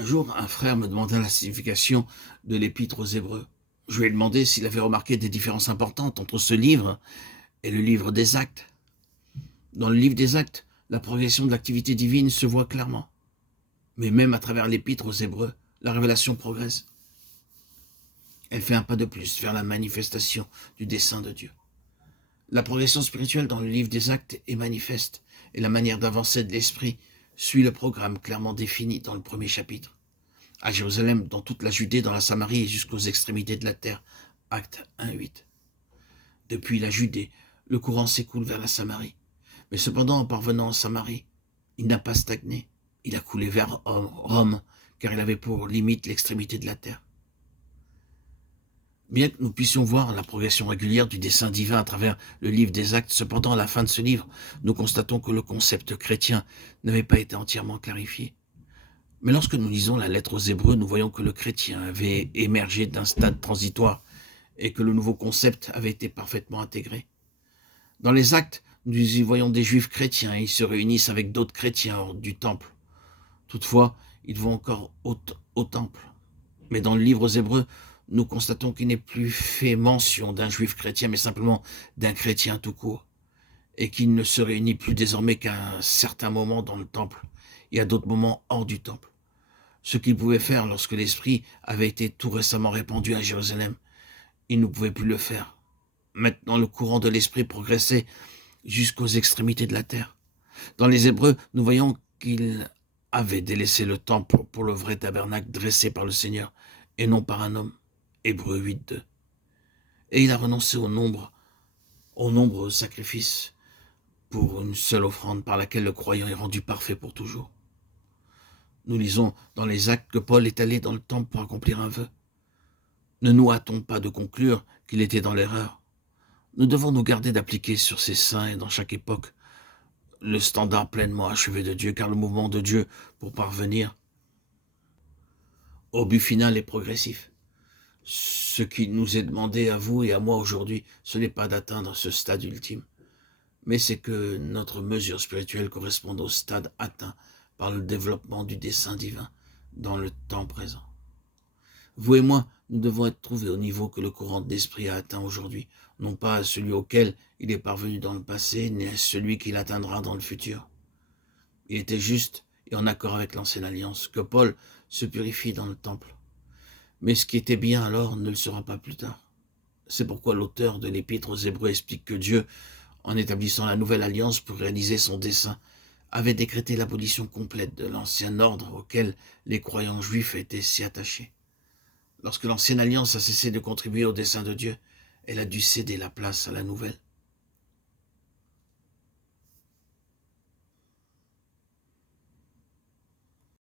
Un jour, un frère me demanda la signification de l'Épître aux Hébreux. Je lui ai demandé s'il avait remarqué des différences importantes entre ce livre et le livre des Actes. Dans le livre des Actes, la progression de l'activité divine se voit clairement. Mais même à travers l'Épître aux Hébreux, la révélation progresse. Elle fait un pas de plus vers la manifestation du dessein de Dieu. La progression spirituelle dans le livre des Actes est manifeste, et la manière d'avancer de l'Esprit suit le programme clairement défini dans le premier chapitre. À Jérusalem, dans toute la Judée, dans la Samarie et jusqu'aux extrémités de la terre. Acte 1:8. Depuis la Judée, le courant s'écoule vers la Samarie. Mais cependant, en parvenant en Samarie, il n'a pas stagné. Il a coulé vers Rome, car il avait pour limite l'extrémité de la terre. Bien que nous puissions voir la progression régulière du dessein divin à travers le livre des Actes, cependant, à la fin de ce livre, nous constatons que le concept chrétien n'avait pas été entièrement clarifié. Mais lorsque nous lisons la lettre aux Hébreux, nous voyons que le chrétien avait émergé d'un stade transitoire et que le nouveau concept avait été parfaitement intégré. Dans les Actes, nous y voyons des juifs chrétiens et ils se réunissent avec d'autres chrétiens hors du temple. Toutefois, ils vont encore au temple. Mais dans le livre aux Hébreux, nous constatons qu'il n'est plus fait mention d'un juif chrétien, mais simplement d'un chrétien tout court, et qu'il ne se réunit plus désormais qu'à un certain moment dans le temple et à d'autres moments hors du temple. Ce qu'il pouvait faire lorsque l'Esprit avait été tout récemment répandu à Jérusalem, il ne pouvait plus le faire. Maintenant, le courant de l'Esprit progressait jusqu'aux extrémités de la terre. Dans les Hébreux, nous voyons qu'il avait délaissé le temple pour le vrai tabernacle dressé par le Seigneur, et non par un homme. Hébreux 8:2. Et il a renoncé au nombre de sacrifices pour une seule offrande par laquelle le croyant est rendu parfait pour toujours. Nous lisons dans les Actes que Paul est allé dans le temple pour accomplir un vœu. Ne nous hâtons pas de conclure qu'il était dans l'erreur. Nous devons nous garder d'appliquer sur ces saints et dans chaque époque le standard pleinement achevé de Dieu, car le mouvement de Dieu pour parvenir au but final est progressif. Ce qui nous est demandé à vous et à moi aujourd'hui, ce n'est pas d'atteindre ce stade ultime, mais c'est que notre mesure spirituelle corresponde au stade atteint par le développement du dessein divin dans le temps présent. Vous et moi, nous devons être trouvés au niveau que le courant de l'Esprit a atteint aujourd'hui, non pas à celui auquel il est parvenu dans le passé, ni à celui qu'il atteindra dans le futur. Il était juste et en accord avec l'ancienne alliance que Paul se purifie dans le temple. Mais ce qui était bien alors ne le sera pas plus tard. C'est pourquoi l'auteur de l'Épître aux Hébreux explique que Dieu, en établissant la nouvelle alliance pour réaliser son dessein, avait décrété l'abolition complète de l'ancien ordre auquel les croyants juifs étaient si attachés. Lorsque l'ancienne alliance a cessé de contribuer au dessein de Dieu, elle a dû céder la place à la nouvelle.